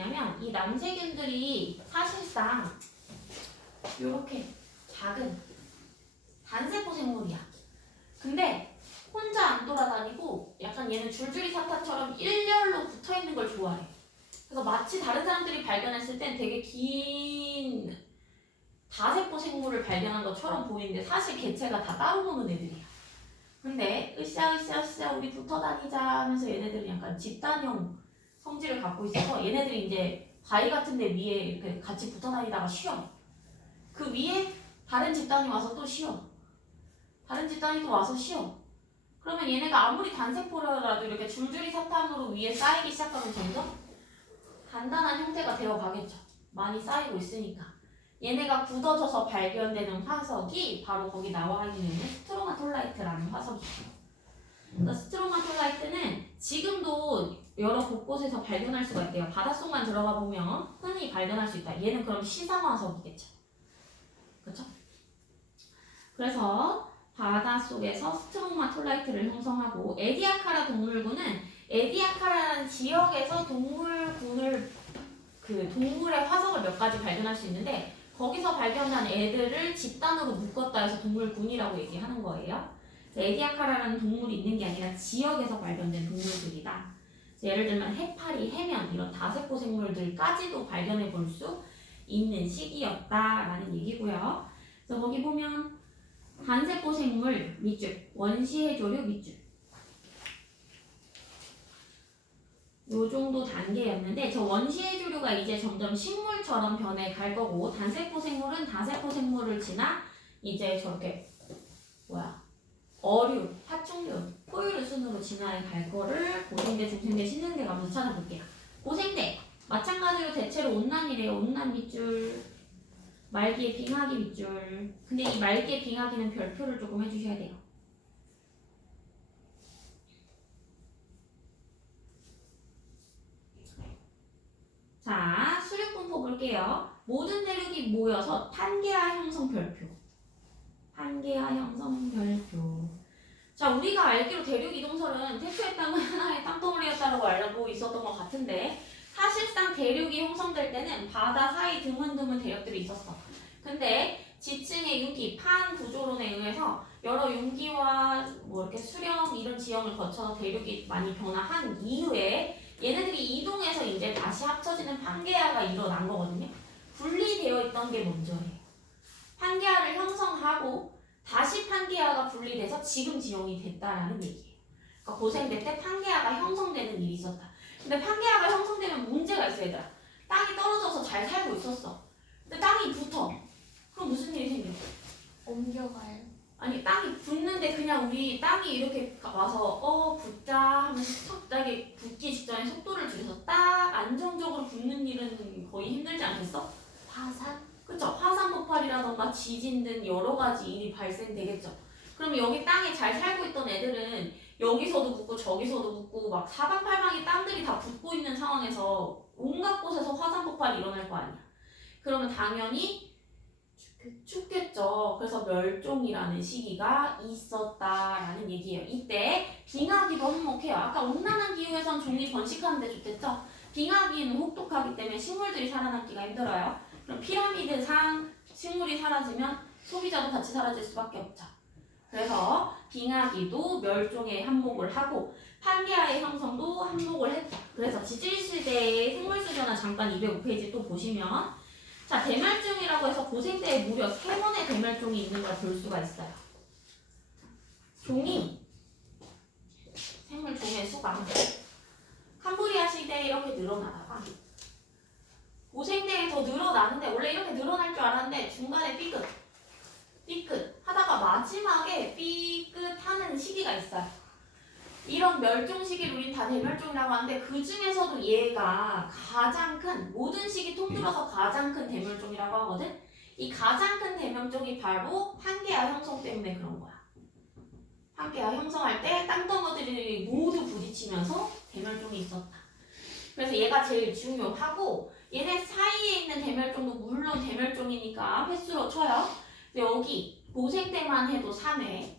있냐면 이 남세균들이 사실상 이렇게 작은 단세포 생물이야. 근데 혼자 안 돌아다니고 약간 얘는 줄줄이 사타처럼 일렬로 붙어있는 걸 좋아해. 그래서 마치 다른 사람들이 발견했을 땐 되게 긴 다세포 생물을 발견한 것처럼 보이는데 사실 개체가 다 따로 노는 애들이야. 근데 으쌰 우리 붙어 다니자 하면서 얘네들은 약간 집단형 성질을 갖고 있어서 얘네들이 이제 바위 같은 데 위에 이렇게 같이 붙어 다니다가 쉬어. 그 위에 다른 집단이 와서 또 쉬어. 다른 집단이 또 와서 쉬어. 그러면 얘네가 아무리 단세포라도 이렇게 줄줄이 사탕으로 위에 쌓이기 시작하면 점점 단단한 형태가 되어 가겠죠. 많이 쌓이고 있으니까. 얘네가 굳어져서 발견되는 화석이 바로 거기 나와 있는 스트로마톨라이트라는 화석이에요. 그러니까 스트로마톨라이트는 지금도 여러 곳곳에서 발견할 수가 있대요. 바닷속만 들어가 보면 흔히 발견할 수 있다. 얘는 그럼 시상화석이겠죠. 그렇죠? 그래서 바닷속에서 스트로마톨라이트를 형성하고 에디아카라 동물군은 에디아카라는 지역에서 동물의 화석을 몇 가지 발견할 수 있는데 거기서 발견한 애들을 집단으로 묶었다 해서 동물군이라고 얘기하는 거예요. 에디아카라라는 동물이 있는 게 아니라 지역에서 발견된 동물들이다. 예를 들면 해파리, 해면 이런 다세포 생물들까지도 발견해 볼 수 있는 시기였다라는 얘기고요. 그래서 거기 보면 단세포 생물 밑줄, 원시해조류 밑줄 요 정도 단계였는데 저 원시해조류가 이제 점점 식물처럼 변해 갈 거고 단세포 생물은 다세포 생물을 지나 이제 저렇게 어류, 파충류, 포유류 순으로 진화해 갈 거를 고생대, 중생대, 신생대 가면서 찾아볼게요. 고생대 마찬가지로 대체로 온난이래요. 온난 밑줄, 말기의 빙하기 밑줄. 근데 이 말기의 빙하기는 별표를 조금 해주셔야 돼요. 자, 수륙분포 볼게요. 모든 대륙이 모여서 판게아 형성 별표. 판게아 형성 별표. 자, 우리가 알기로 대륙 이동설은 태초의 땅은 하나의 땅덩어리였다고 알고 있었던 것 같은데 사실상 대륙이 형성될 때는 바다 사이 드문드문 대륙들이 있었어. 근데 지층의 융기, 판 구조론에 의해서 여러 융기와 이렇게 수렴 이런 지형을 거쳐서 대륙이 많이 변화한 이후에 얘네들이 이동해서 이제 다시 합쳐지는 판게아가 일어난 거거든요. 분리되어 있던 게 먼저예요. 판게아를 형성하고 다시 판게아가 분리돼서 지금 지형이 됐다라는 얘기예요. 그러니까 고생대 때 판게아가 형성되는 일이 있었다. 근데 판게아가 형성되면 문제가 있어 얘들아. 땅이 떨어져서 잘 살고 있었어. 근데 땅이 붙어. 그럼 무슨 일이 생겨? 옮겨가요. 아니 땅이 붙는데 그냥 우리 땅이 이렇게 와서 붙자 하면서 갑자기 붙기 직전에 속도를 줄여서 딱 안정적으로 붙는 일은 거의 힘들지 않겠어? 화산? 그쵸? 화산 폭발이라던가 지진 등 여러 가지 일이 발생되겠죠. 그럼 여기 땅에 잘 살고 있던 애들은 여기서도 붙고 저기서도 붙고 막 사방팔방이 땅들이 다 붙고 있는 상황에서 온갖 곳에서 화산 폭발이 일어날 거 아니야. 그러면 당연히 죽겠죠. 그래서 멸종이라는 시기가 있었다라는 얘기예요. 이때 빙하기도 한몫해요. 아까 온난한 기후에선 종이 번식하는 데 좋댔죠? 빙하기는 혹독하기 때문에 식물들이 살아남기가 힘들어요. 그럼 피라미드상 식물이 사라지면 소비자도 같이 사라질 수밖에 없죠. 그래서 빙하기도 멸종에 한몫을 하고 판게아의 형성도 한몫을 했다. 그래서 지질시대의 생물수전화 잠깐 205페이지 또 보시면 자, 대멸종이라고 해서 고생대에 무려 3번의 대멸종이 있는 걸 볼 수가 있어요. 종이, 생물 종의 수가 캄브리아 시대에 이렇게 늘어나다가 고생대에 더 늘어나는데 원래 이렇게 늘어날 줄 알았는데 중간에 삐끗 하다가 마지막에 삐끗하는 시기가 있어요. 이런 멸종 시기를 우린 다 대멸종이라고 하는데 그 중에서도 얘가 가장 큰 모든 시기 통틀어서 가장 큰 대멸종이라고 하거든. 이 가장 큰 대멸종이 바로 판게아 형성 때문에 그런 거야. 판게아 형성할 때 땅덩어리들이 모두 부딪히면서 대멸종이 있었다. 그래서 얘가 제일 중요하고 얘네 사이에 있는 대멸종도 물론 대멸종이니까 횟수로 쳐요. 근데 여기 고생대만 해도 3회,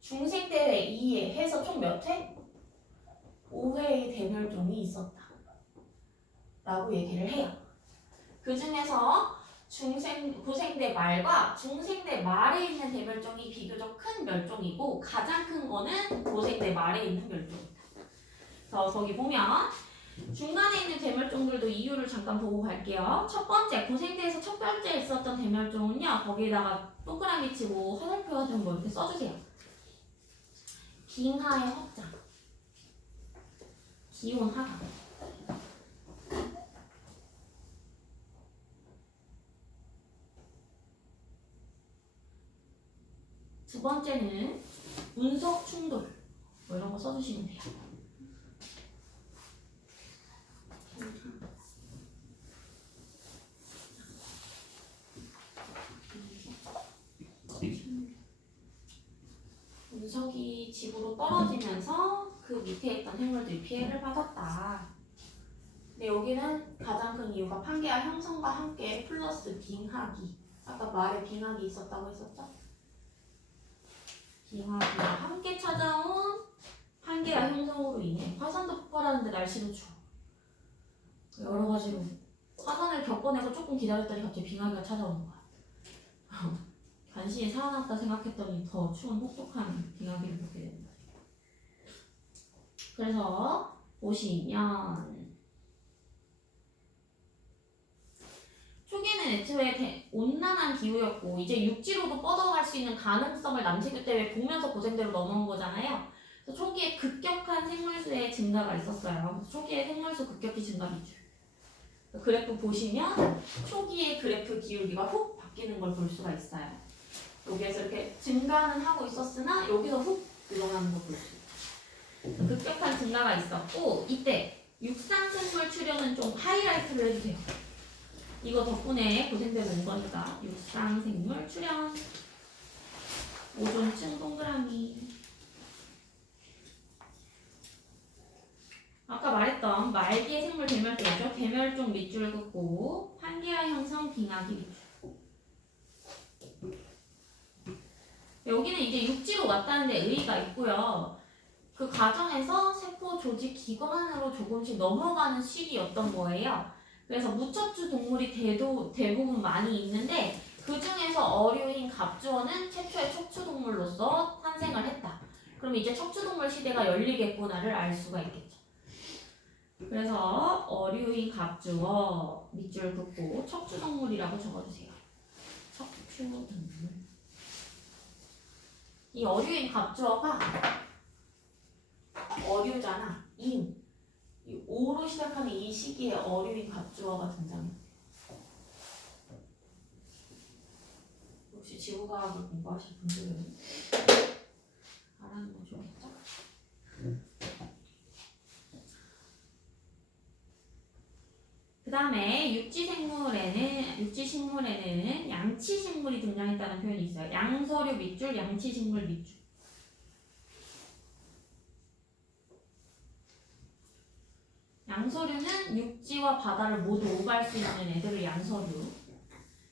중생대 2회 해서 총 몇 회? 5회의 대멸종이 있었다 라고 얘기를 해요. 그 중에서 고생대 말과 중생대 말에 있는 대멸종이 비교적 큰 멸종이고 가장 큰 거는 고생대 말에 있는 멸종입니다. 그래서 거기 보면 중간에 있는 대멸종들도 이유를 잠깐 보고 갈게요. 첫 번째, 고생대에서 첫 번째 있었던 대멸종은요. 거기에다가 동그라미 치고 화살표 같은 거 이렇게 써주세요. 빙하의 확장. 기온 하강. 두 번째는 운석 충돌. 뭐 이런 거 써주시면 돼요. 운석이 지구로 떨어지면서 그 밑에 있던 생물들이 피해를 받았다. 근데 여기는 가장 큰 이유가 판게아 형성과 함께 플러스 빙하기. 아까 말에 빙하기 있었다고 했었죠? 빙하기와 함께 찾아온 판게아 형성으로 인해 화산도 폭발하는데 날씨도 추워. 여러 가지로 화산을 겪어내고 조금 기다렸더니 갑자기 빙하기가 찾아오는 거야. 간신히 살아났다 생각했더니 더 추운 혹독한 빙하기를 겪게 되는 거지. 그래서 보시면 초기에는 애초에 온난한 기후였고 이제 육지로도 뻗어갈 수 있는 가능성을 남체교 때문에 보면서 고생대로 넘어온 거잖아요. 그래서 초기에 급격한 생물수의 증가가 있었어요. 그래서 초기에 생물수 급격히 증가 비중. 그래프 보시면 초기의 그래프 기울기가 훅 바뀌는 걸 볼 수가 있어요. 여기에서 이렇게 증가는 하고 있었으나 여기서 훅 늘어나는 거 볼 수 있어요. 급격한 증가가 있었고 이때 육상생물 출현은 좀 하이라이트를 해주세요. 이거 덕분에 고생대로 온 거니까 육상생물 출현 오존층 동그라미. 아까 말했던 말기의 생물 대멸종이죠. 대멸종 밑줄 긋고 판게아 형성 빙하기 밑줄. 여기는 이제 육지로 왔다는 데 의의가 있고요. 그 과정에서 세포 조직 기관 안으로 조금씩 넘어가는 시기였던 거예요. 그래서 무척추 동물이 대부분 많이 있는데 그 중에서 어류인 갑주어는 최초의 척추동물로서 탄생을 했다. 그럼 이제 척추동물 시대가 열리겠구나를 알 수가 있겠죠. 그래서 어류인 갑주어 밑줄 긋고 척추동물이라고 적어주세요. 척추동물. 이 어류인 갑주어가 어류잖아. 이 오로 시작하는 이 시기에 어류인 갑주어가 등장해요. 혹시 지구과학을 공부하실 분들은 알아는 거 좋겠죠? 그 다음에 육지식물에는 양치식물이 등장했다는 표현이 있어요. 양서류 밑줄, 양치식물 밑줄. 양서류는 육지와 바다를 모두 오갈 수 있는 애들을 양서류.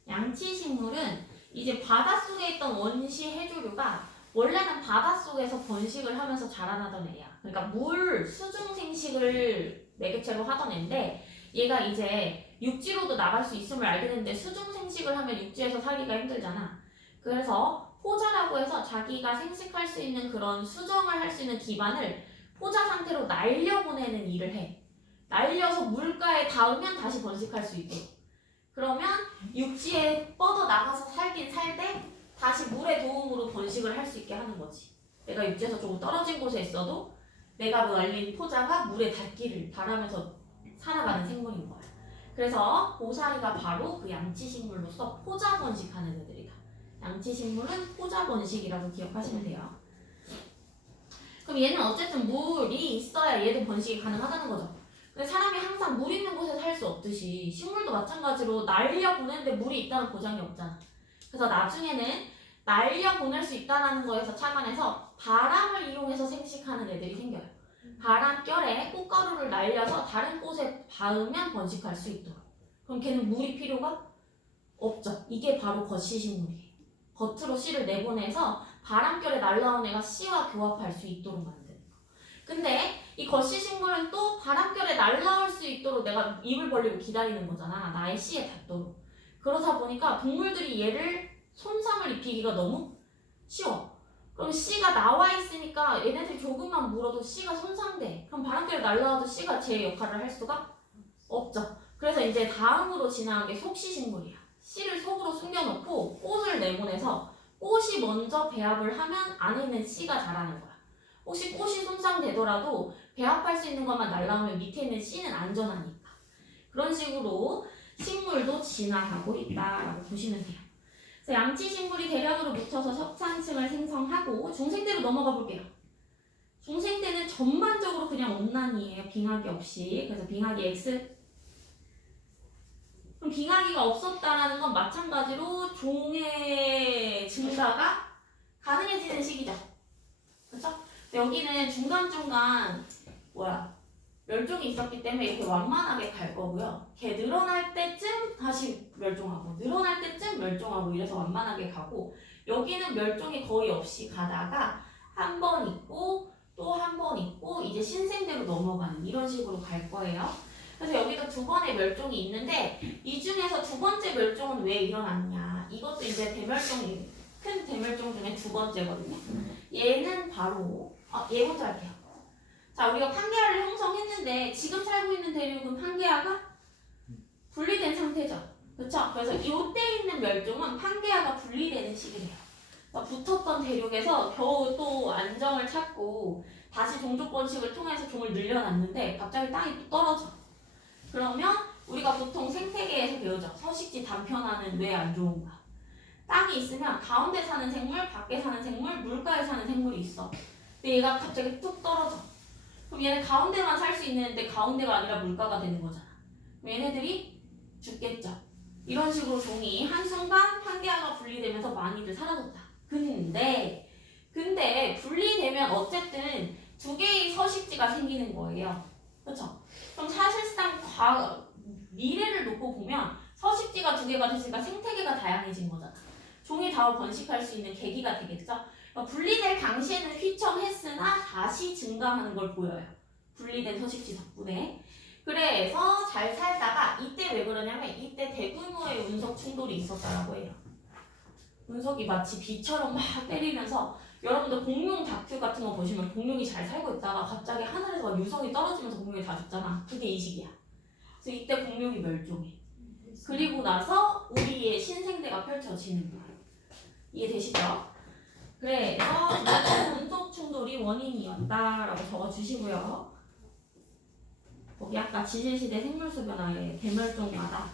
양치식물은 이제 바닷속에 있던 원시 해조류가 원래는 바닷속에서 번식을 하면서 자라나던 애야. 그러니까 물, 수중 생식을 매개체로 하던 애인데 얘가 이제 육지로도 나갈 수 있음을 알게 됐는데 수중 생식을 하면 육지에서 살기가 힘들잖아. 그래서 포자라고 해서 자기가 생식할 수 있는 그런 수정을 할 수 있는 기반을 포자 상태로 날려보내는 일을 해. 날려서 물가에 닿으면 다시 번식할 수 있게. 그러면 육지에 뻗어 나가서 살긴 살되 다시 물의 도움으로 번식을 할 수 있게 하는 거지. 내가 육지에서 조금 떨어진 곳에 있어도 내가 날린 포자가 물에 닿기를 바라면서 살아가는 생물인 거야. 그래서 고사리가 바로 그 양치식물로서 포자 번식하는 애들이다. 양치식물은 포자 번식이라고 기억하시면 돼요. 그럼 얘는 어쨌든 물이 있어야 얘도 번식이 가능하다는 거죠. 근데 사람이 항상 물 있는 곳에 살 수 없듯이 식물도 마찬가지로 날려 보내는데 물이 있다는 보장이 없잖아. 그래서 나중에는 날려 보낼 수 있다는 거에서 착안해서 바람을 이용해서 생식하는 애들이 생겨요. 바람결에 꽃가루를 날려서 다른 꽃에 닿으면 번식할 수 있도록. 그럼 걔는 물이 필요가 없죠. 이게 바로 겉씨식물이에요. 겉으로 씨를 내보내서 바람결에 날라온 애가 씨와 교합할 수 있도록 만드는 거. 근데 이 거시식물은 또 바람결에 날아올 수 있도록 내가 입을 벌리고 기다리는 거잖아. 나의 씨에 닿도록. 그러다 보니까 동물들이 얘를 손상을 입히기가 너무 쉬워. 그럼 씨가 나와 있으니까 얘네들이 조금만 물어도 씨가 손상돼. 그럼 바람결에 날아와도 씨가 제 역할을 할 수가 없죠. 그래서 이제 다음으로 지나간 게 속시식물이야. 씨를 속으로 숨겨놓고 꽃을 내보내서 꽃이 먼저 배합을 하면 안에 있는 씨가 자라는 거야. 혹시 꽃이 손상되더라도 배합할 수 있는 것만 날라오면 밑에 있는 씨는 안전하니까. 그런 식으로 식물도 진화하고 있다라고 보시면 돼요. 그래서 양치식물이 대량으로 묻혀서 석산층을 생성하고 중생대로 넘어가 볼게요. 중생대는 전반적으로 그냥 온난이에요. 빙하기 없이. 그래서 빙하기 X. 그럼 빙하기가 없었다라는 건 마찬가지로 종의 증가가 가능해지는 시기죠. 그렇죠? 여기는 중간중간 멸종이 있었기 때문에 이렇게 완만하게 갈 거고요. 걔 늘어날 때쯤 다시 멸종하고 늘어날 때쯤 멸종하고 이래서 완만하게 가고 여기는 멸종이 거의 없이 가다가 한 번 있고 또 한 번 있고 이제 신생대로 넘어가는 이런 식으로 갈 거예요. 그래서 여기도 두 번의 멸종이 있는데 이 중에서 두 번째 멸종은 왜 일어났냐. 이것도 이제 큰 대멸종 중에 두 번째거든요. 얘는 바로 얘 먼저 할게요. 자, 우리가 판게아를 형성했는데 지금 살고 있는 대륙은 판게아가 분리된 상태죠. 그렇죠? 그래서 이때 있는 멸종은 판게아가 분리되는 시기예요. 그러니까 붙었던 대륙에서 겨우 또 안정을 찾고 다시 종족 번식을 통해서 종을 늘려놨는데 갑자기 땅이 또 떨어져. 그러면 우리가 보통 생태계에서 배우죠. 서식지 단편화는 왜 안 좋은 거야? 땅이 있으면 가운데 사는 생물, 밖에 사는 생물, 물가에 사는 생물이 있어. 근데 얘가 갑자기 뚝 떨어져. 그럼 얘는 가운데만 살 수 있는데 가운데가 아니라 물가가 되는 거잖아. 그럼 얘네들이 죽겠죠. 이런 식으로 종이 한순간 판게아가 분리되면서 많이들 사라졌다. 근데 분리되면 어쨌든 두 개의 서식지가 생기는 거예요. 그렇죠? 그럼 사실상 미래를 놓고 보면 서식지가 두 개가 됐으니까 생태계가 다양해진 거잖아. 종이 다 번식할 수 있는 계기가 되겠죠? 그러니까 분리될 당시에는 휘청했으나 다시 증가하는 걸 보여요. 분리된 서식지 덕분에. 그래서 잘 살다가 이때 왜 그러냐면 이때 대규모의 운석 충돌이 있었다라고 해요. 운석이 마치 비처럼 막 때리면서 여러분들 공룡 다큐 같은 거 보시면 공룡이 잘 살고 있다가 갑자기 하늘에서 막 유성이 떨어지면서 공룡이 다 죽잖아. 그게 이 시기야. 그래서 이때 공룡이 멸종해. 그리고 나서 우리의 신생대가 펼쳐지는 거야. 이해되시죠? 그래서 운석 충돌이 원인이었다라고 적어주시고요. 거기 아까 지질시대 생물수 변화의 대멸종마다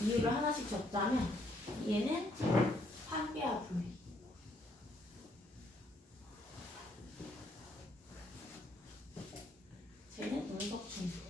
이유를 하나씩 적자면 얘는 판게아 분리. 쟤는 운석 충돌.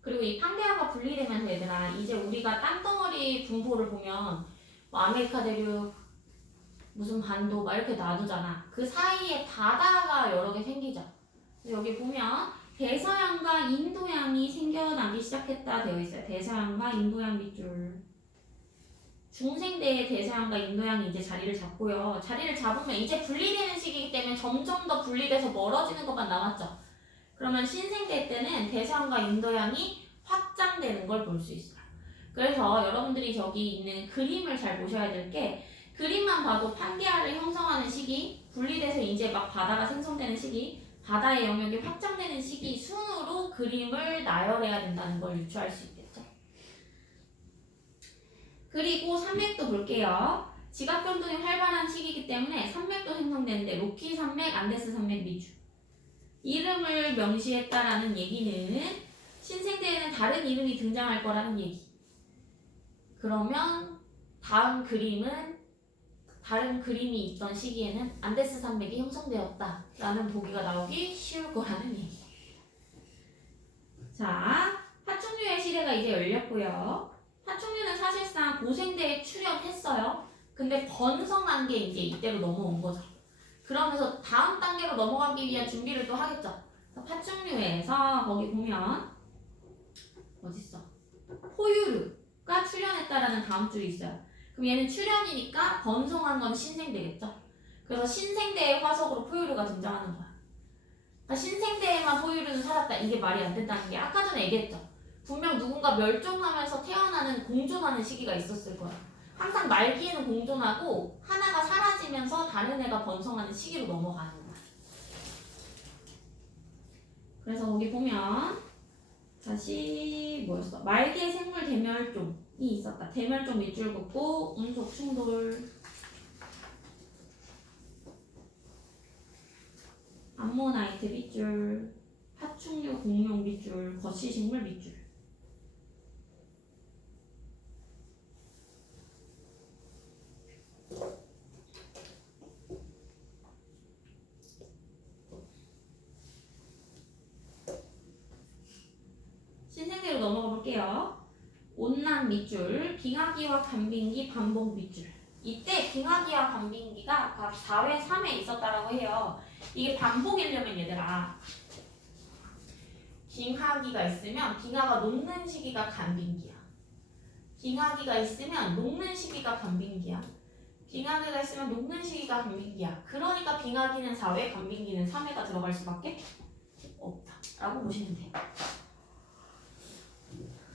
그리고 이 판게아가 분리되면서 얘들아 이제 우리가 땅덩어리 분포를 보면 뭐 아메리카 대륙 무슨 반도 막 이렇게 놔두잖아. 그 사이에 바다가 여러 개 생기죠. 여기 보면 대서양과 인도양이 생겨나기 시작했다 되어 있어요. 대서양과 인도양 밑줄. 중생대의 대서양과 인도양이 이제 자리를 잡고요. 자리를 잡으면 이제 분리되는 시기이기 때문에 점점 더 분리돼서 멀어지는 것만 남았죠. 그러면 신생대 때는 대서양과 인도양이 확장되는 걸 볼 수 있어요. 그래서 여러분들이 저기 있는 그림을 잘 보셔야 될 게 그림만 봐도 판게아를 형성하는 시기, 분리돼서 이제 막 바다가 생성되는 시기, 바다의 영역이 확장되는 시기 순으로 그림을 나열해야 된다는 걸 유추할 수 있겠죠. 그리고 산맥도 볼게요. 지각 변동이 활발한 시기이기 때문에 산맥도 생성되는데 로키 산맥, 안데스 산맥, 미주. 이름을 명시했다라는 얘기는 신생대에는 다른 이름이 등장할 거라는 얘기. 그러면 다음 그림은 다른 그림이 있던 시기에는 안데스 산맥이 형성되었다 라는 보기가 나오기 쉬울 거라는 얘기. 자, 파충류의 시대가 이제 열렸고요. 파충류는 사실상 고생대에 출현했어요. 근데 번성한 게 이제 이때로 넘어온 거죠. 그러면서 다음 단계로 넘어가기 위한 준비를 또 하겠죠. 파충류에서 거기 보면 어딨어? 포유류가 출현했다라는 다음 줄이 있어요. 그럼 얘는 출현이니까 번성한 건 신생대겠죠. 그래서 신생대의 화석으로 포유류가 등장하는 거야. 그러니까 신생대에만 포유류는 살았다. 이게 말이 안 된다는 게 아까 전에 얘기했죠. 분명 누군가 멸종하면서 태어나는 공존하는 시기가 있었을 거야. 항상 말기에는 공존하고 하나가 사라지면서 다른 애가 번성하는 시기로 넘어가는 거야. 그래서 거기 보면 다시 뭐였어? 말기의 생물 대멸종이 있었다. 대멸종 밑줄 긋고 운석 충돌, 암모나이트 밑줄, 파충류 공룡 밑줄, 거시식물 밑줄. 신생대로 넘어가 볼게요. 온난 밑줄, 빙하기와 간빙기, 반복 밑줄. 이때 빙하기와 간빙기가 각 4회, 3회 있었다라고 해요. 이게 반복이려면 얘들아, 빙하기가 있으면 빙하가 녹는 시기가 간빙기야. 빙하기가 있으면 녹는 시기가 간빙기야. 빙하기가 있으면 녹는 시기가 간빙기야. 그러니까 빙하기는 4회, 간빙기는 3회가 들어갈 수밖에 없다 라고 보시면 돼요.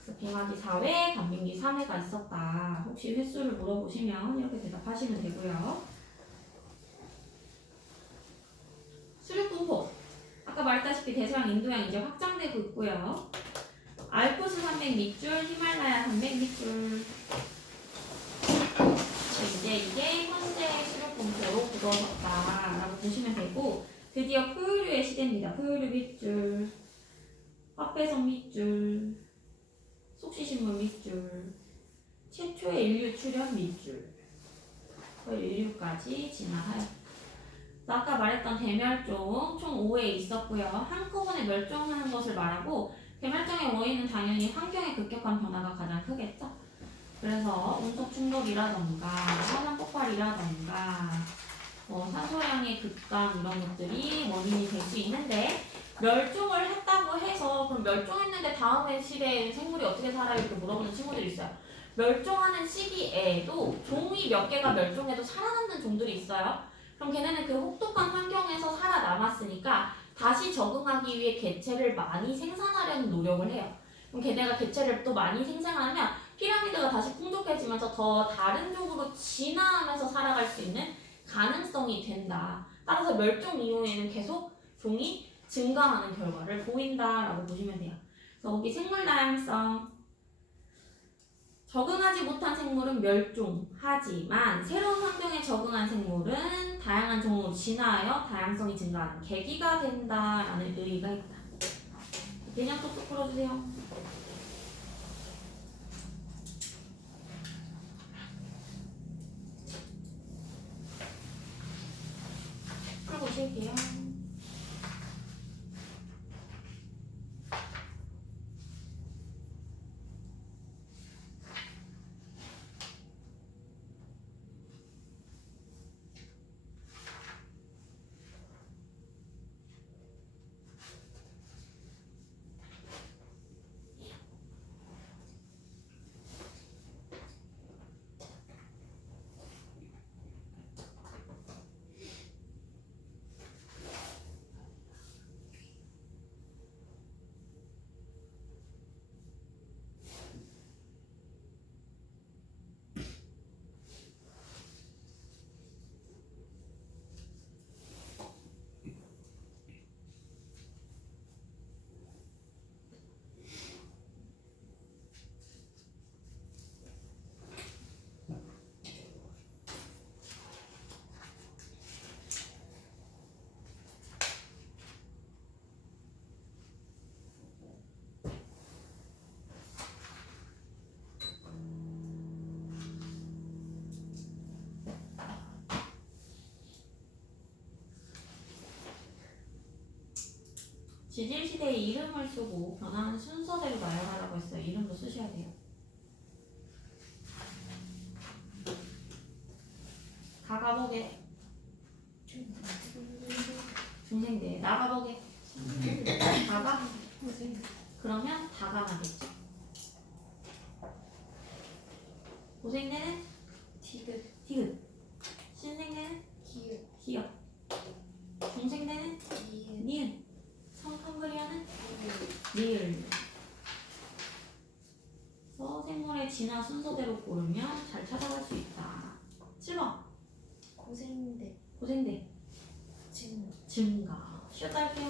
그래서 빙하기 4회, 간빙기 3회가 있었다. 혹시 횟수를 물어보시면 이렇게 대답하시면 되고요. 수륙분포. 아까 말했다시피 대서양, 인도양 이제 확장되고 있고요. 알프스 산맥 밑줄, 히말라야 산맥 밑줄. 이제 이게 현재 수륙분포로 굳어졌다라고 보시면 되고, 드디어 포유류의 시대입니다. 포유류 밑줄, 화폐성 밑줄, 속시식물 밑줄, 최초의 인류 출현 밑줄, 인류까지 진화하였다. 아까 말했던 대멸종 총 5회 있었고요. 한꺼번에 멸종하는 것을 말하고, 대멸종의 원인은 당연히 환경의 급격한 변화가 가장 크겠죠. 그래서 운석 충돌이라던가 화산 폭발이라던가 산소량의 급감 이런 것들이 원인이 될 수 있는데, 멸종을 했다고 해서 그럼 멸종했는데 다음의 시대에 생물이 어떻게 살아요? 이렇게 물어보는 친구들이 있어요. 멸종하는 시기에도 종이 몇 개가 멸종해도 살아남는 종들이 있어요. 그럼 걔네는 그 혹독한 환경에서 살아남았으니까 다시 적응하기 위해 개체를 많이 생산하려는 노력을 해요. 그럼 걔네가 개체를 또 많이 생산하면 피라미드가 다시 풍족해지면서 더 다른 쪽으로 진화하면서 살아갈 수 있는 가능성이 된다. 따라서 멸종 이후에는 계속 종이 증가하는 결과를 보인다라고 보시면 돼요. 그래서 거기 생물 다양성, 적응하지 못한 생물은 멸종하지만 새로운 환경에 적응한 생물은 다양한 종으로 진화하여 다양성이 증가하는 계기가 된다라는 의의가 있다. 개념 쏙쏙 풀어주세요. 풀어보실게요. 지질시대에 이름을 쓰고 변화하는 순서대로 나열하라고 했어요. 이름도 쓰셔야 돼요. 가보게. 중생대. 나가보게. 다가? 그러면 다가가겠죠. 고생대는 디귿. 디귿. 신생대는 기읒. 기역. 중생대는 니은. 니은. 성칸그리아는 리을. 그래서 생물의 진화 순서대로 고르면 잘 찾아갈 수 있다. 7번. 고생대. 고생대. 증가. 쉬었다 할게요.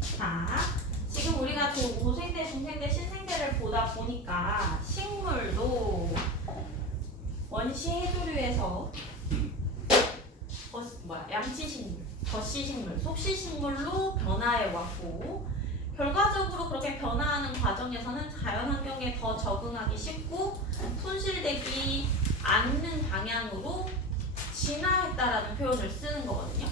자, 지금 우리가 고생대, 중생대, 신생대를 보다 보니까 식물도 원시 해조류에서 양치식물, 젖시식물, 속시식물로 변화해 왔고 결과적으로 그렇게 변화하는 과정에서는 자연환경에 더 적응하기 쉽고 손실되지 않는 방향으로 진화했다라는 표현을 쓰는 거거든요.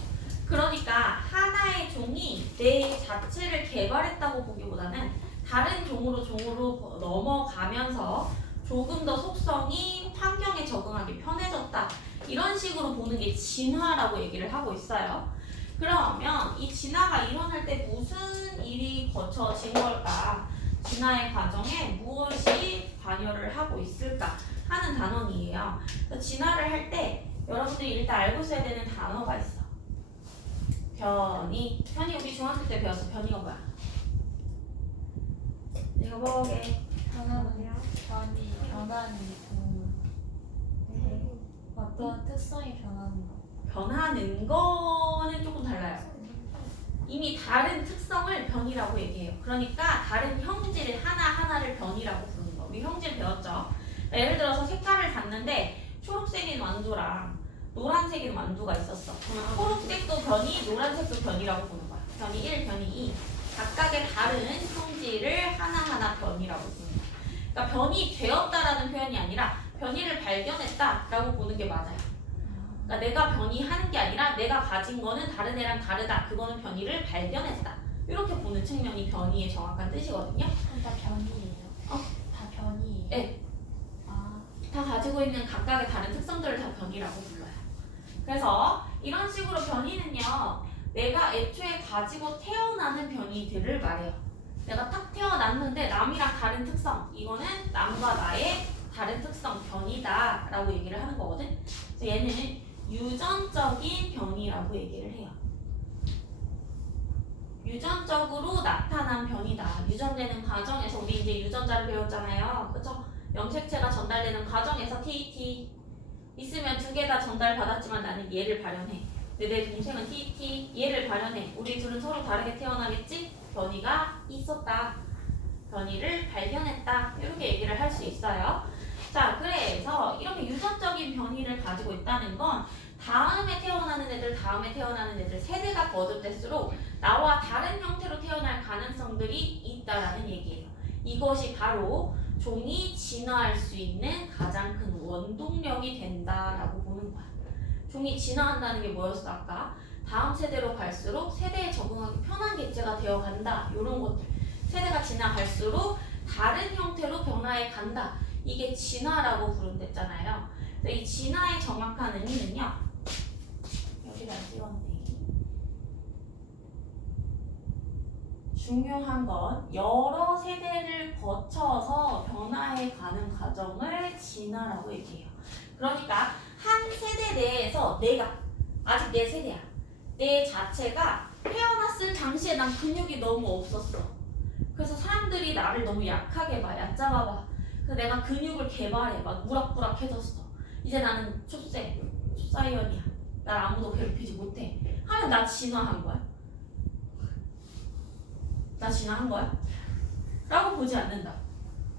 그러니까 하나의 종이 내 자체를 개발했다고 보기보다는 다른 종으로 넘어가면서 조금 더 속성이 환경에 적응하기 편해졌다. 이런 식으로 보는 게 진화라고 얘기를 하고 있어요. 그러면 이 진화가 일어날 때 무슨 일이 거쳐진 걸까? 진화의 과정에 무엇이 관여를 하고 있을까 하는 단원이에요. 진화를 할 때 여러분들이 일단 알고 있어야 되는 단어가 있어. 변이. 변이 우리 중학교 때 배웠어. 변이가 뭐야? 이거 뭐게? 변화는요? 변하는 동물. 어떤 특성이 변하는 거? 변하는 거는 조금 달라요. 이미 다른 특성을 변이라고 얘기해요. 그러니까 다른 형질 하나하나를 변이라고 부르는 거. 우리 형질 배웠죠? 예를 들어서 색깔을 봤는데 초록색인 완두랑 노란색인 완두가 있었어. 초록색도 변이, 노란색도 변이라고 보는 거야. 변이 1, 변이 2. 각각의 다른 형질을 하나하나 변이라고 부르는 거야. 그러니까 변이 되었다라는 표현이 아니라 변이를 발견했다라고 보는 게 맞아요. 그러니까 내가 변이하는 게 아니라 내가 가진 거는 다른 애랑 다르다. 그거는 변이를 발견했다. 이렇게 보는 측면이 변이의 정확한 뜻이거든요. 그럼 다 변이에요? 다 변이에요? 네. 다 가지고 있는 각각의 다른 특성들을 다 변이라고 불러요. 그래서 이런 식으로 변이는요. 내가 애초에 가지고 태어나는 변이들을 말해요. 내가 딱 태어났는데 남이랑 다른 특성. 이거는 남과 나의 다른 특성 변이다 라고 얘기를 하는 거거든. 그래서 얘는 유전적인 변이라고 얘기를 해요. 유전적으로 나타난 변이다. 유전되는 과정에서 우리 이제 유전자를 배웠잖아요. 그쵸? 염색체가 전달되는 과정에서 TT 있으면 두 개 다 전달받았지만 나는 얘를 발현해. 근데 내 동생은 TT 얘를 발현해. 우리 둘은 서로 다르게 태어나겠지? 변이가 있었다. 변이를 발견했다. 이렇게 얘기를 할 수 있어요. 자, 그래서 이렇게 유전적인 변이를 가지고 있다는 건 다음에 태어나는 애들 세대가 거듭될수록 나와 다른 형태로 태어날 가능성들이 있다라는 얘기예요. 이것이 바로 종이 진화할 수 있는 가장 큰 원동력이 된다라고 보는 거야. 종이 진화한다는 게 뭐였어 아까? 다음 세대로 갈수록 세대에 적응하기 편한 개체가 되어간다. 이런 것들. 세대가 지나갈수록 다른 형태로 변화해 간다. 이게 진화라고 부른댔잖아요. 이 진화의 정확한 의미는요. 여기다 찍었네. 중요한 건 여러 세대를 거쳐서 변화해 가는 과정을 진화라고 얘기해요. 그러니까 한 세대 내에서 내가 아직 내 세대야. 내 자체가 태어났을 당시에 난 근육이 너무 없었어. 그래서 사람들이 나를 너무 약하게 봐, 얕잡아 봐. 그래서 내가 근육을 개발해, 막 우락부락해졌어. 이제 나는 초사이언이야. 날 아무도 괴롭히지 못해. 하면 나 진화한 거야? 나 진화한 거야? 라고 보지 않는다.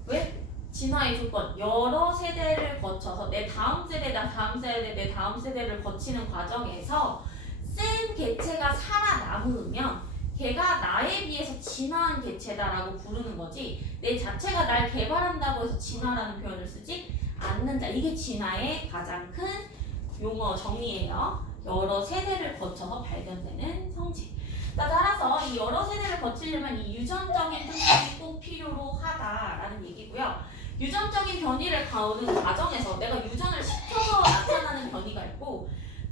왜? 진화의 조건. 여러 세대를 거쳐서 내 다음 세대, 내 다음 세대를 거치는 과정에서 센 개체가 살아남으면 걔가 나에 비해서 진화한 개체다라고 부르는 거지 내 자체가 날 개발한다고 해서 진화라는 표현을 쓰지 않는 자. 이게 진화의 가장 큰 용어 정의예요. 여러 세대를 거쳐서 발견되는 성질. 따라서 이 여러 세대를 거치려면 이 유전적인 특성이 꼭 필요로 하다라는 얘기고요. 유전적인 변이를 가오는 과정에서 내가 유전을 시켜서 나타나는 변이가 있고,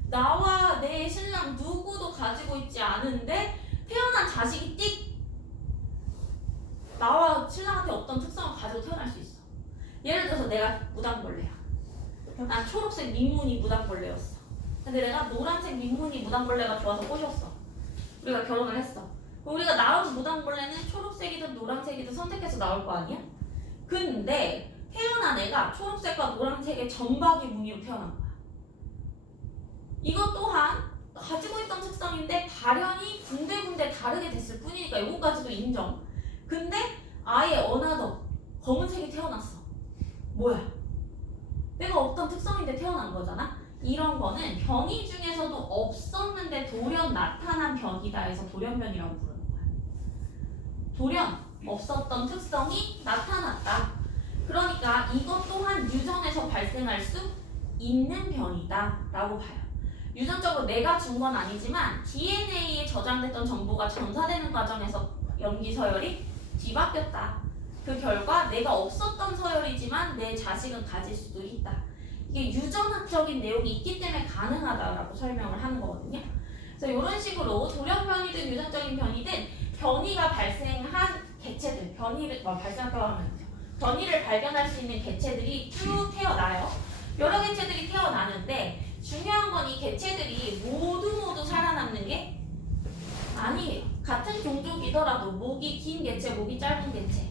나와 내 신랑 누구도 가지고 있지 않은데 태어난 자식이 띡 나와 신랑한테 어떤 특성을 가지고 태어날 수 있어. 예를 들어서 내가 무당벌레야. 난 초록색 민무늬 무당벌레였어. 근데 내가 노란색 민무늬 무당벌레가 좋아서 꼬셨어. 우리가 결혼을 했어. 우리가 낳은 무당벌레는 초록색이든 노란색이든 선택해서 나올 거 아니야? 근데 태어난 애가 초록색과 노란색의 점박이 무늬로 태어난 거야. 이것 또한 가지고 있던 특성인데 발현이 군데군데 다르게 됐을 뿐이니까 이거까지도 인정. 근데 아예 어나더 검은색이 태어났어. 뭐야? 내가 어떤 특성인데 태어난 거잖아? 이런 거는 변이 중에서도 없었는데 돌연 나타난 변이다 해서 돌연변이라고 부르는 거야. 돌연 없었던 특성이 나타났다. 그러니까 이것 또한 유전에서 발생할 수 있는 변이다 라고 봐요. 유전적으로 내가 준 건 아니지만 DNA에 저장됐던 정보가 전사되는 과정에서 염기 서열이 뒤바뀌었다. 그 결과 내가 없었던 서열이지만 내 자식은 가질 수도 있다. 이게 유전학적인 내용이 있기 때문에 가능하다라고 설명을 하는 거거든요. 그래서 이런 식으로 돌연변이든 유전적인 변이든 변이가 발생한 개체들, 변이를 발견할 수 있는 개체들이 쭉 태어나요. 여러 개체들이 태어나는데 중요한 건 이 개체들이 모두 살아남는 게 아니에요. 같은 종족이더라도 목이 긴 개체, 목이 짧은 개체,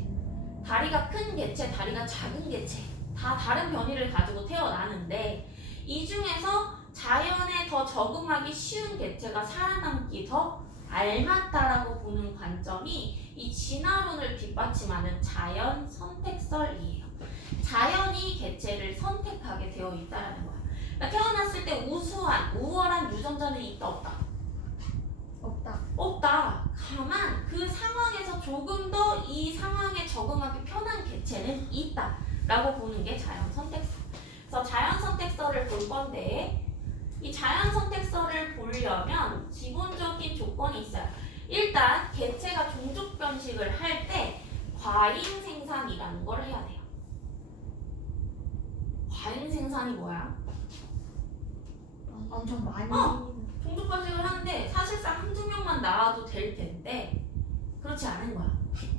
다리가 큰 개체, 다리가 작은 개체 다 다른 변이를 가지고 태어나는데 이 중에서 자연에 더 적응하기 쉬운 개체가 살아남기 더 알맞다라고 보는 관점이 이 진화론을 뒷받침하는 자연 선택설이에요. 자연이 개체를 선택하게 되어 있다는 거야. 그러니까 태어났을 때 우월한 유전자는 있다 없다? 없다. 다만 그 상황에서 조금 더 이 상황에 적응하기 편한 개체는 있다 라고 보는 게 자연 선택설. 그래서 자연 선택설을 볼 건데 이 자연 선택설을 보려면 기본적인 조건이 있어요. 일단 개체가 종족 변식을 할 때 과잉 생산이라는 걸 해야 돼요. 과잉 생산이 뭐야? 엄청 많이. 종족 변식을 하는데 사실상 한두 명만 낳아도 될 텐데 그렇지 않은 거야.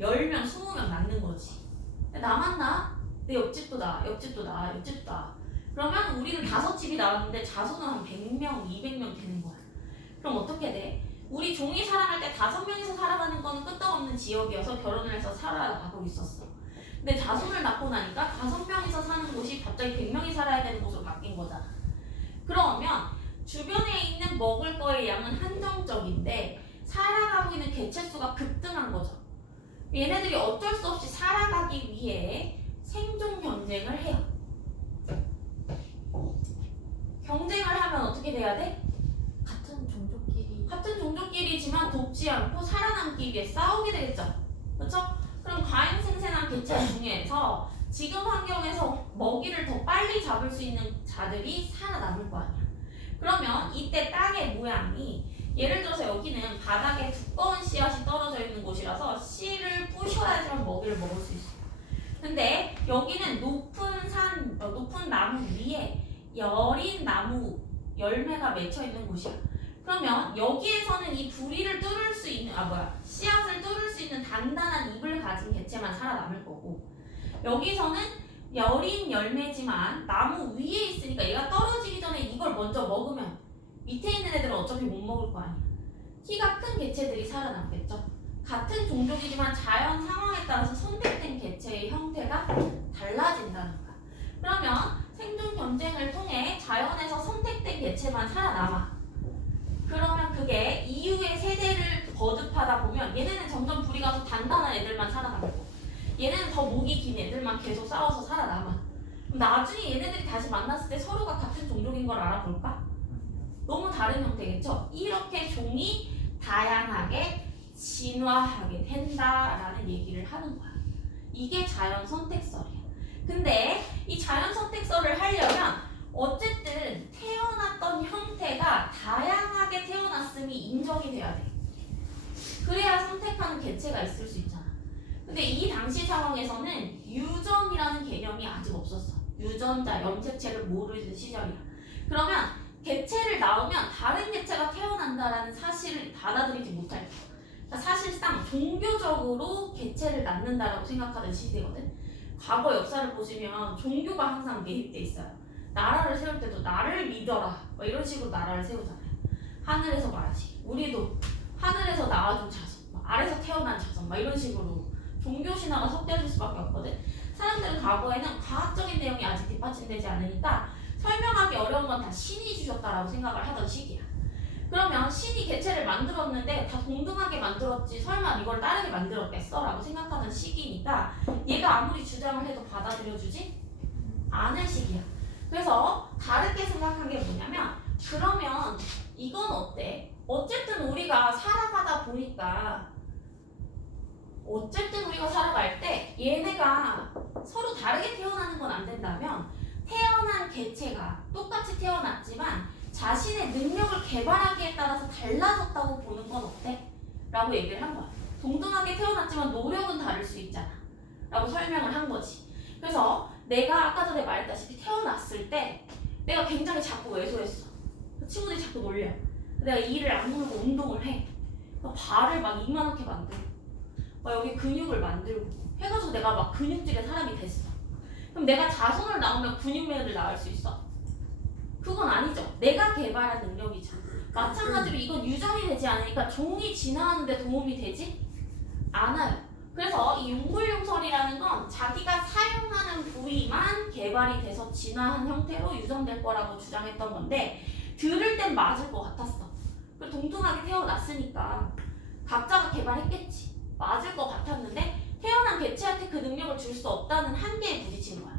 10명, 20명 낳는 거지. 나만 낳아? 내 옆집도 낳아, 옆집도 낳아. 그러면 우리는 5집이 나왔는데 자손은 한 100명, 200명 되는 거야. 그럼 어떻게 돼? 우리 종이 살아갈 때 5명이서 살아가는 거는 끄떡없는 지역이어서 결혼을 해서 살아가고 있었어. 근데 자손을 낳고 나니까 5명이서 사는 곳이 갑자기 100명이 살아야 되는 곳으로 바뀐 거잖아. 그러면 주변에 있는 먹을 거의 양은 한정적인데 살아가고 있는 개체 수가 급등한 거죠. 얘네들이 어쩔 수 없이 살아가기 위해 생존 경쟁을 해요. 경쟁을 하면 어떻게 돼야 돼? 같은 종족끼리지만 돕지 않고 살아남기 위해 싸우게 되겠죠. 그렇죠? 그럼 과잉 생산한 개체 중에서 지금 환경에서 먹이를 더 빨리 잡을 수 있는 자들이 살아남을 거 아니야. 그러면 이때 땅의 모양이 예를 들어서 여기는 바닥에 두꺼운 씨앗이 떨어져 있는 곳이라서 씨를 부셔야지만 먹이를 먹을 수 있어. 근데 여기는 높은 나무 위에 여린 나무 열매가 맺혀 있는 곳이야. 그러면 여기에서는 이 부리를 뚫을 수 있는 씨앗을 뚫을 수 있는 단단한 잎을 가진 개체만 살아남을 거고, 여기서는 여린 열매지만 나무 위에 있으니까 얘가 떨어지기 전에 이걸 먼저 먹으면 밑에 있는 애들은 어차피 못 먹을 거 아니야. 키가 큰 개체들이 살아남겠죠. 같은 종족이지만 자연 상황에 따라서 선택된 개체의 형태가 달라진다는 거야. 그러면 생존 경쟁을 통해 자연에서 선택된 개체만 살아남아. 그러면 그게 이후의 세대를 거듭하다 보면 얘네는 점점 부리가 더 단단한 애들만 살아남고 얘네는 더 목이 긴 애들만 계속 싸워서 살아남아. 그럼 나중에 얘네들이 다시 만났을 때 서로가 같은 종족인 걸 알아볼까? 너무 다른 형태겠죠? 이렇게 종이 다양하게 진화하게 된다라는 얘기를 하는 거야. 이게 자연 선택설이야. 근데 이 자연선택설을 하려면 어쨌든 태어났던 형태가 다양하게 태어났음이 인정이 돼야 돼. 그래야 선택하는 개체가 있을 수 있잖아. 근데 이 당시 상황에서는 유전이라는 개념이 아직 없었어. 유전자, 염색체를 모르는 시절이야. 그러면 개체를 낳으면 다른 개체가 태어난다라는 사실을 받아들이지 못할 거야. 그러니까 사실상 종교적으로 개체를 낳는다라고 생각하던 시대거든. 과거 역사를 보시면 종교가 항상 개입돼 있어요. 나라를 세울 때도 나를 믿어라 뭐 이런 식으로 나라를 세우잖아요. 하늘에서 말하시 우리도 하늘에서 나와준 자손 아래서 태어난 자손 막 이런 식으로 종교 신화가 섞여질 수밖에 없거든. 사람들은 과거에는 과학적인 내용이 아직 뒷받침되지 않으니까 설명하기 어려운 건 다 신이 주셨다라고 생각을 하던 시기야. 그러면 신이 개체를 만들었는데 다 동등하게 만들었지 설마 이걸 다르게 만들었겠어? 라고 생각하는 시기니까 얘가 아무리 주장을 해도 받아들여주지 않을 시기야. 그래서 다르게 생각한 게 뭐냐면 그러면 이건 어때? 어쨌든 우리가 살아가다 보니까 살아갈 때 얘네가 서로 다르게 태어나는 건 안 된다면 태어난 개체가 똑같이 태어났지만 자신의 능력을 개발하기에 따라서 달라졌다고 보는 건 어때? 라고 얘기를 한 거야. 동등하게 태어났지만 노력은 다를 수 있잖아 라고 설명을 한 거지. 그래서 내가 아까 전에 말했다시피 태어났을 때 내가 굉장히 자꾸 왜소했어. 친구들이 자꾸 놀려. 내가 이를 악물고 운동을 해. 발을 막 이만하게 만들고 막 여기 근육을 만들고 해가지고 내가 막 근육질의 사람이 됐어. 그럼 내가 자손을 낳으면 근육맨을 낳을 수 있어? 그건 아니죠. 내가 개발한 능력이죠. 마찬가지로 이건 유전이 되지 않으니까 종이 진화하는데 도움이 되지 않아요. 그래서 이 융불융설이라는 건 자기가 사용하는 부위만 개발이 돼서 진화한 형태로 유전될 거라고 주장했던 건데 들을 땐 맞을 것 같았어. 그리고 동등하게 태어났으니까 각자가 개발했겠지. 맞을 것 같았는데 태어난 개체한테 그 능력을 줄 수 없다는 한계에 부딪힌 거야.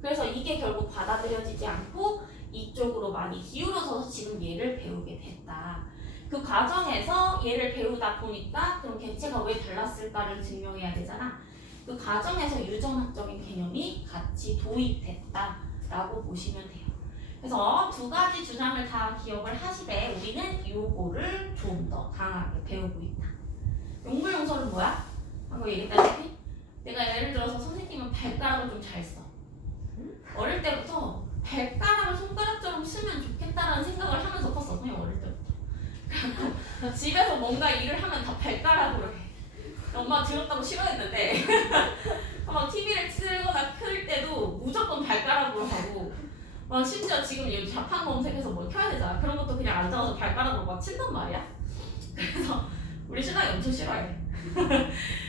그래서 이게 결국 받아들여지지 않고 이쪽으로 많이 기울어져서 지금 얘를 배우게 됐다. 그 과정에서 얘를 배우다 보니까 그럼 개체가 왜 달랐을까를 증명해야 되잖아. 그 과정에서 유전학적인 개념이 같이 도입됐다라고 보시면 돼요. 그래서 두 가지 주장을 다 기억을 하시되 우리는 요거를 좀 더 강하게 배우고 있다. 용불용설은 뭐야? 방금 얘기했다시피 내가 예를 들어서 선생님은 발가락을 좀 잘 써. 어릴 때부터 발가락을 손가락처럼 쓰면 좋겠다라는 생각을 하면서 컸어. 그냥 어릴 때부터. 그래서 집에서 뭔가 일을 하면 다 발가락으로 해. 엄마가 들었다고 싫어했는데 막 TV를 틀거나 클 때도 무조건 발가락으로 하고 막 심지어 지금 여기 자판 검색해서 뭐 켜야 되잖아. 그런 것도 그냥 앉아서 발가락으로 막 친단 말이야. 그래서 우리 신랑이 엄청 싫어해.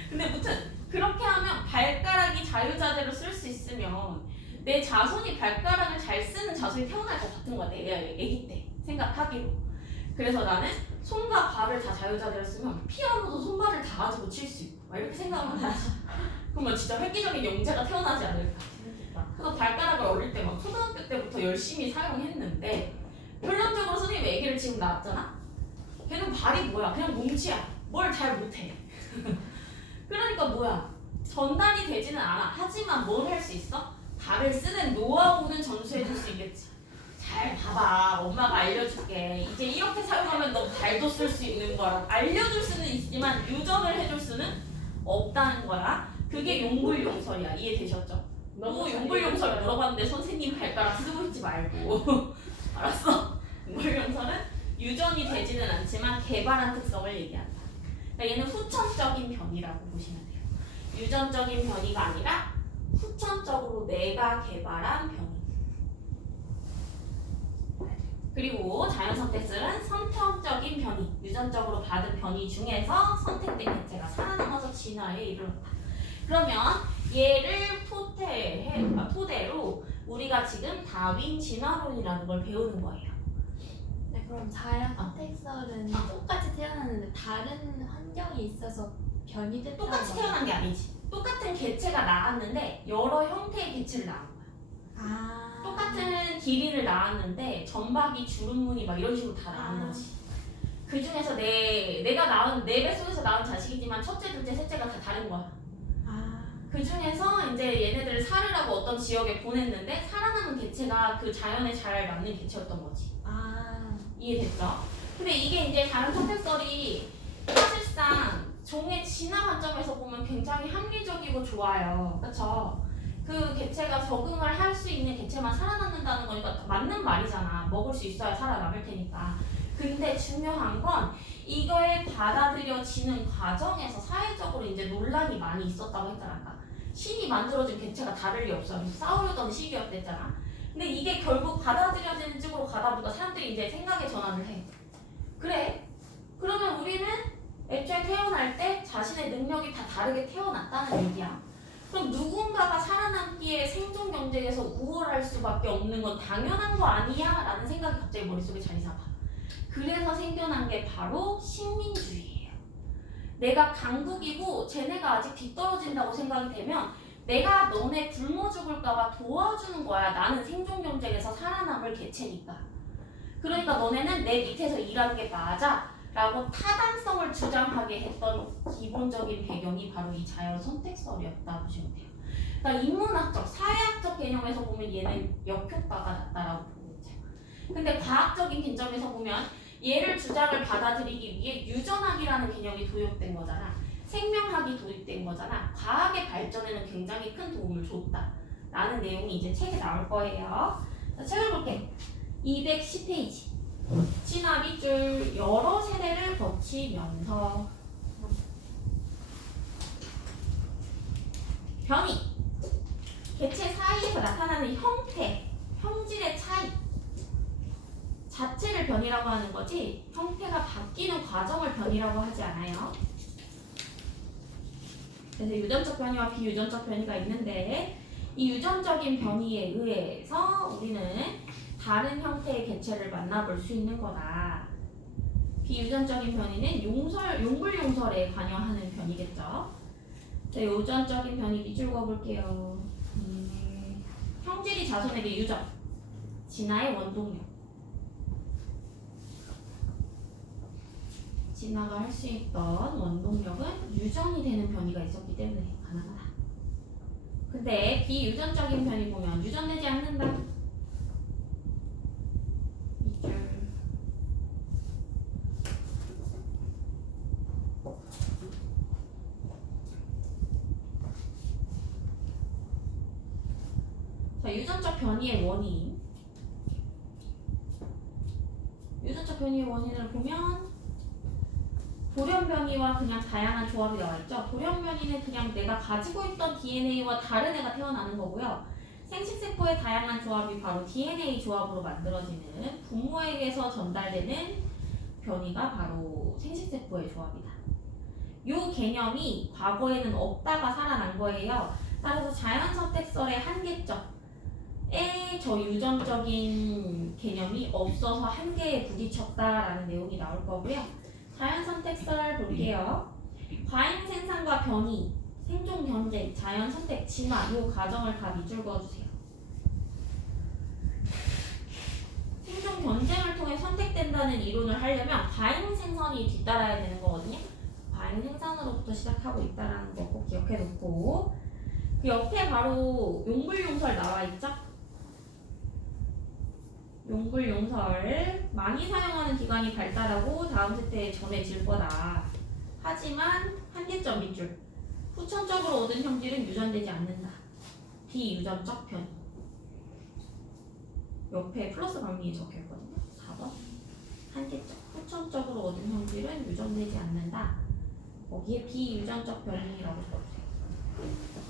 근데 무튼 그렇게 하면 발가락이 자유자재로 쓸 수 있으면 내 자손이 발가락을 잘 쓰는 자손이 태어날 것 같은 거야. 내가 애기 때 생각하기로. 그래서 나는 손과 발을 다 자유자재로 쓰면 피아노도 손발을 다 가지고 칠 수 있고 막 이렇게 생각을 하는 거지. 그러면 진짜 획기적인 영재가 태어나지 않을까. 그래서 발가락을 어릴 때 막 초등학교 때부터 열심히 사용했는데 결론적으로 선생님 애기를 지금 낳았잖아? 걔는 발이 뭐야? 그냥 몸치야. 뭘 잘 못해. 그러니까 뭐야? 전달이 되지는 않아. 하지만 뭘 할 수 있어? 발을 쓰는 노하우는 전수해줄 수 있겠지. 잘 봐봐. 엄마가 알려줄게. 이제 이렇게 사용하면 너 발도 쓸 수 있는 거라. 알려줄 수는 있지만 유전을 해줄 수는 없다는 거야. 그게 용불용설이야. 이해되셨죠? 너무 용불용설 물어봤는데 선생님 발가락 쓰고 있지 말고. 알았어? 용불용설은 유전이 되지는 않지만 개발한 특성을 얘기한다. 그러니까 얘는 후천적인 변이라고 보시면 돼요. 유전적인 변이가 아니라 후천적으로 내가 개발한 변이. 그리고 자연선택설은 선천적인 변이, 유전적으로 받은 변이 중에서 선택된 개체가 살아남아서 진화에 이르렀다. 그러면 얘를 토대로 우리가 지금 다윈 진화론이라는 걸 배우는 거예요. 네, 그럼 자연 선택설은 똑같이 태어났는데 다른 환경이 있어서 변이 됐다는 똑같이 거예요? 태어난 게 아니지. 똑같은 개체가 나왔는데 여러 형태의 개체를 낳은 거야. 아. 똑같은 길이를 낳았는데 점박이, 주름무늬 막 이런 식으로 다 낳은 거지. 그 중에서 내가 낳은 내 뱃속에서 낳은 자식이지만 첫째, 둘째, 셋째가 다 다른 거야. 아. 그 중에서 이제 얘네들을 살으라고 어떤 지역에 보냈는데 살아남은 개체가 그 자연에 잘 맞는 개체였던 거지. 이해됐죠? 근데 이게 이제 다른 선택설이 사실상 종의 진화 관점에서 보면 굉장히 합리적이고 좋아요. 그쵸? 그 개체가 적응을 할 수 있는 개체만 살아남는다는 거니까 맞는 말이잖아. 먹을 수 있어야 살아남을 테니까. 근데 중요한 건 이거에 받아들여지는 과정에서 사회적으로 이제 논란이 많이 있었다고 했잖아. 아까. 신이 만들어진 개체가 다를 리 없어. 싸우려던 시기였댔잖아. 근데 이게 결국 받아들여지는 쪽으로 가다 보니까 사람들이 이제 생각의 전환을 해. 그래? 그러면 우리는 애초에 태어날 때 자신의 능력이 다 다르게 태어났다는 얘기야. 그럼 누군가가 살아남기에 생존 경쟁에서 우월할 수밖에 없는 건 당연한 거 아니야? 라는 생각이 갑자기 머릿속에 자리 잡아. 그래서 생겨난 게 바로 식민주의예요. 내가 강국이고 쟤네가 아직 뒤떨어진다고 생각이 되면 내가 너네 굶어 죽을까봐 도와주는 거야. 나는 생존 경쟁에서 살아남을 개체니까. 그러니까 너네는 내 밑에서 일하는 게 맞아. 라고 타당성을 주장하게 했던 기본적인 배경이 바로 이 자연 선택설이었다 보시면 돼요. 그러니까 인문학적, 사회학적 개념에서 보면 얘는 역효과가 났다라고 보고 있잖아. 근데 과학적인 관점에서 보면 얘를 주장을 받아들이기 위해 유전학이라는 개념이 도입된 거잖아. 생명학이 도입된 거잖아. 과학의 발전에는 굉장히 큰 도움을 줬다. 라는 내용이 이제 책에 나올 거예요. 자, 책을 볼게. 210페이지. 진화 밑줄 여러 세대를 거치면서 변이, 개체 사이에서 나타나는 형태, 형질의 차이 자체를 변이라고 하는 거지 형태가 바뀌는 과정을 변이라고 하지 않아요. 그래서 유전적 변이와 비유전적 변이가 있는데 이 유전적인 변이에 의해서 우리는 다른 형태의 개체를 만나볼 수 있는 거다. 비유전적인 변이는 용불용설에 관여하는 변이겠죠. 자, 유전적인 변이 밑줄 그어볼게요. 형질이 자손에게 유전, 진화의 원동력. 진화가 할 수 있던 원동력은 유전이 되는 변이가 있었기 때문에 가능하다. 근데 비유전적인 변이 보면 유전되지 않는다. 자, 유전적 변이의 원인. 유전적 변이의 원인을 보면 돌연 변이와 그냥 다양한 조합이 나와 있죠. 돌연 변이는 그냥 내가 가지고 있던 DNA와 다른 애가 태어나는 거고요. 생식세포의 다양한 조합이 바로 DNA 조합으로 만들어지는 부모에게서 전달되는 변이가 바로 생식세포의 조합이다. 이 개념이 과거에는 없다가 살아난 거예요. 따라서 자연선택설의 한계점. 저 유전적인 개념이 없어서 한계에 부딪혔다라는 내용이 나올 거고요. 자연선택설 볼게요. 과잉 생산과 변이, 생존 경쟁, 자연선택, 진화 이 과정을 다 밑줄 그어주세요. 생존 경쟁을 통해 선택된다는 이론을 하려면 과잉 생산이 뒤따라야 되는 거거든요. 과잉 생산으로부터 시작하고 있다는 거 꼭 기억해 놓고 그 옆에 바로 용불용설 나와 있죠? 용불용설 많이 사용하는 기관이 발달하고 다음 세대에 전해질 거다. 하지만 한계점 밑줄 후천적으로 얻은 형질은 유전되지 않는다. 비유전적 변이 옆에 플러스 강림이 적혀있거든요. 4번 한계점 후천적으로 얻은 형질은 유전되지 않는다. 거기에 비유전적 변이라고 적어주세요.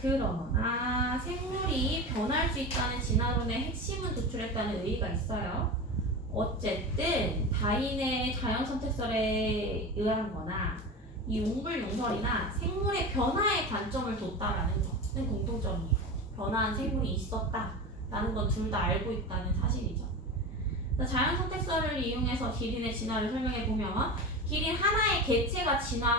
그러나 생물이 변할 수 있다는 진화론의 핵심은 도출했다는 의의가 있어요. 어쨌든 다인의 자연선택설에 의한 거나 이 용불용설이나 생물의 변화에 관점을 뒀다라는 것은 공통점이에요. 변화한 생물이 있었다라는 건 둘 다 알고 있다는 사실이죠. 자연선택설을 이용해서 기린의 진화를 설명해 보면 기린 하나의 개체가 진화